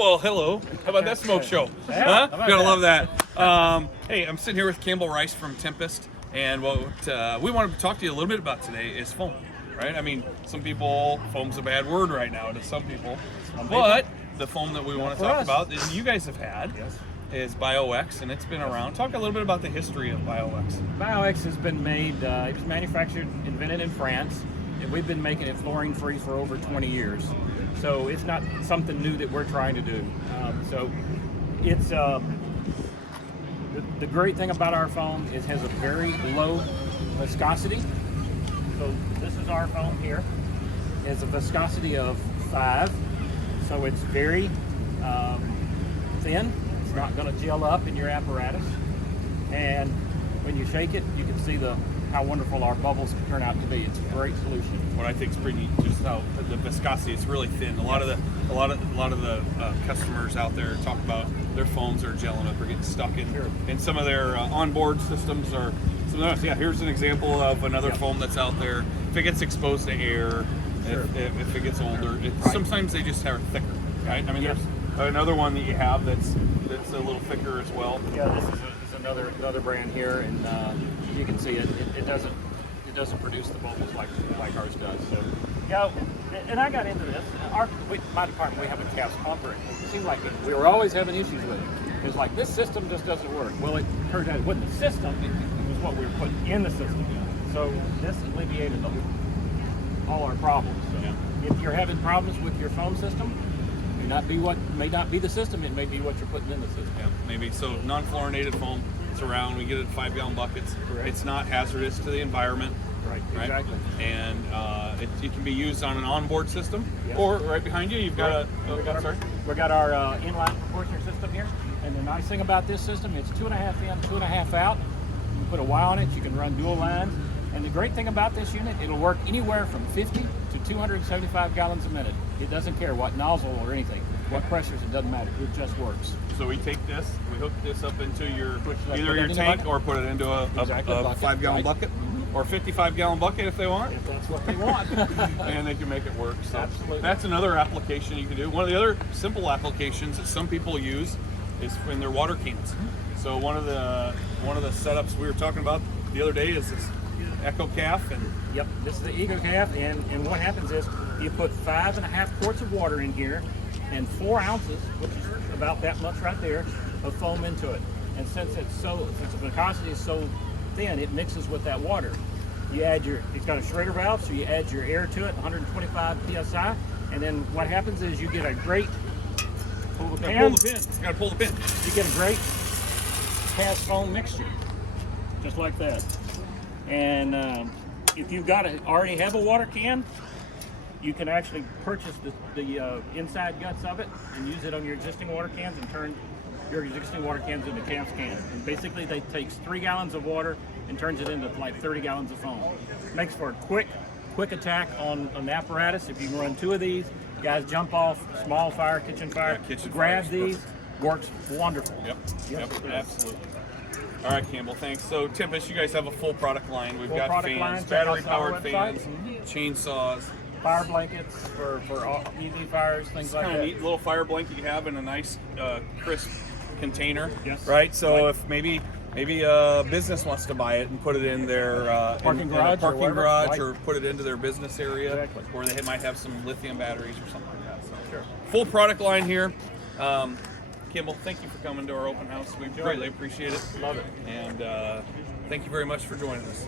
Well, hello. How about that smoke show? Yeah, Huh? Gotta love that. Hey, I'm sitting here with Campbell Rice from Tempest, and what we want to talk to you a little bit about today is foam, right? I mean, some people, foam's a bad word right now to some people, but the foam that we want to talk about that you guys have had is Biox, and it's been around. Talk a little bit about the history of Biox. Biox has been made, it was manufactured, invented in France, and we've been making it fluorine-free for over 20 years. So it's not something new that we're trying to do. So it's the great thing about our foam is it has a very low viscosity. So this is our foam here. It has a viscosity of 5, so it's very thin. It's not going to gel up in your apparatus, and when you shake it, you can see how wonderful our bubbles can turn out to be. It's a great solution. What I think is pretty neat, just how the viscosity is really thin. A lot of the customers out there talk about their foams are gelling up or getting stuck in some of their onboard systems or some of those. Yeah, here's an example of another foam that's out there. If it gets exposed to air, if it gets older, sometimes they just are thicker, right? I mean, there's another one that you have that's a little thicker as well. Yeah, this is another brand here, and you can see it doesn't produce the bubbles like ours does. So, yeah, and I got into this. My department, we have a gas pumper. It seemed like we were always having issues with it. It was like, this system just doesn't work. Well, it turned out it wasn't the system, it was what we were putting in the system. So this alleviated all our problems. So if you're having problems with your foam system, may not be the system, it may be what you're putting in the system. Yeah, maybe. So non-fluorinated foam, it's around, we get it in 5-gallon buckets. Correct. It's not hazardous to the environment. Right, exactly. And it can be used on an onboard system, or right behind you, you've got we got our inline proportioner system here. And the nice thing about this system, it's 2.5 in, 2.5 out. You put a Y on it, you can run dual lines. And the great thing about this unit, it'll work anywhere from 50 to 275 gallons a minute. It doesn't care what nozzle or anything, what pressures, it doesn't matter. It just works. So we take this, we hook this up into either your tank or put it into a 5-gallon bucket. Or 55-gallon bucket if they want. If that's what they want. And they can make it work. So absolutely. That's another application you can do. One of the other simple applications that some people use is in their water cans. So one of the setups we were talking about the other day is this Echo Calf. Yep, this is the Eco Calf, and what happens is you put 5.5 quarts of water in here and 4 ounces, which is about that much right there, of foam into it. And since the viscosity is so thin, it mixes with that water. You add it's got a Schrader valve, so you add your air to it, 125 psi, and then what happens is you get a great pull the pin. Gotta pull the pin. You get a great cast foam mixture, just like that. And if you've already have a water can, you can actually purchase the inside guts of it and use it on your existing water cans and turn your existing water cans into Camp's cans. And basically they takes 3 gallons of water and turns it into like 30 gallons of foam. Makes for a quick attack on an apparatus. If you can run 2 of these, guys jump off, small fire, kitchen fire, grab these, works wonderful. Yep, absolutely. All right, Campbell, thanks. So Tempest, you guys have a full product line. We've got fans, battery-powered fans, chainsaws, fire blankets for all easy fires, things like that. Kind of neat little fire blanket you have in a nice, crisp container, right? So if maybe a business wants to buy it and put it in their parking garage or put it into their business area, where they might have some lithium batteries or something like that. So full product line here. Campbell, thank you for coming to our open house. We greatly appreciate it. Love it. And thank you very much for joining us.